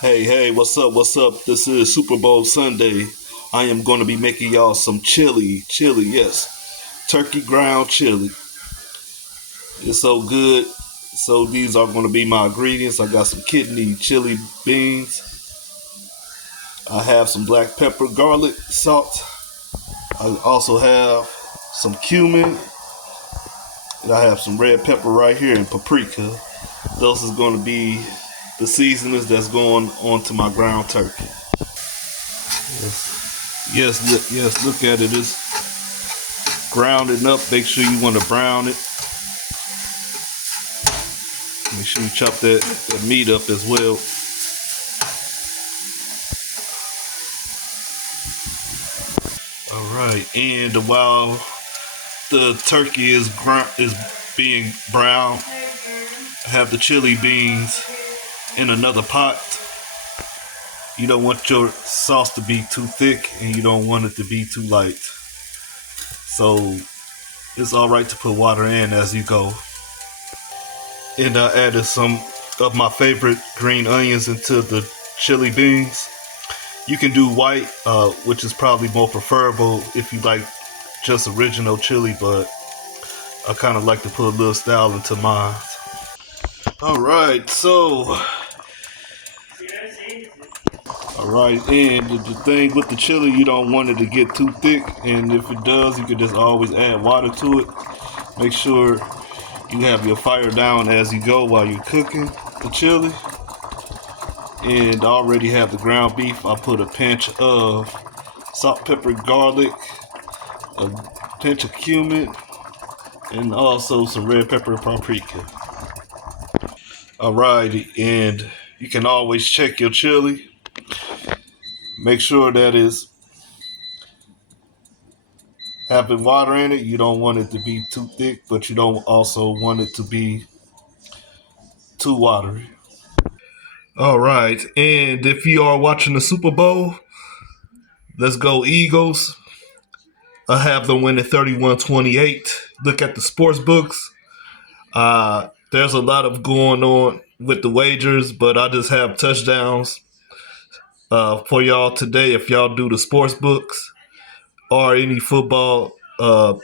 Hey, what's up? What's up? This is Super Bowl Sunday. I am going to be making y'all some chili, yes. Turkey ground chili. It's so good. So these are going to be my ingredients. I got some kidney chili beans. I have some black pepper, garlic, salt. I also have some cumin. And I have some red pepper right here and paprika. Those is going to be the seasonings that's going onto my ground turkey. Yes. Look at it. It's grounded up. Make sure you want to brown it. Make sure you chop that meat up as well. All right, and while the turkey is being brown, I have the chili beans in another pot. You don't want your sauce to be too thick and you don't want it to be too light. So it's alright to put water in as you go. And I added some of my favorite green onions into the chili beans. You can do white, which is probably more preferable if you like just original chili, but I kind of like to put a little style into mine. Alright, and the thing with the chili, you don't want it to get too thick, and if it does, you can just always add water to it. Make sure you have your fire down as you go while you're cooking the chili. And I already have the ground beef. I put a pinch of salt, pepper, garlic, a pinch of cumin, and also some red pepper and paprika. Alrighty, and you can always check your chili. Make sure that is having water in it. You don't want it to be too thick, but you don't also want it to be too watery. Alright, and if you are watching the Super Bowl, let's go Eagles. I have them winning 31-28. Look at the sports books. There's a lot of going on with the wagers, but I just have touchdowns for y'all today if y'all do the sports books or any football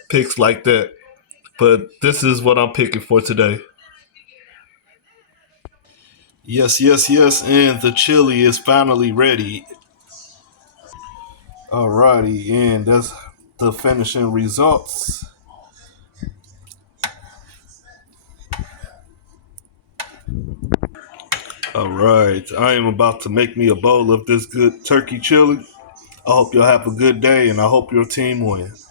picks like that. But this is what I'm picking for today. Yes, and the chili is finally ready. Alrighty, and that's the finishing results. Alright, I am about to make me a bowl of this good turkey chili. I hope y'all have a good day, and I hope your team wins.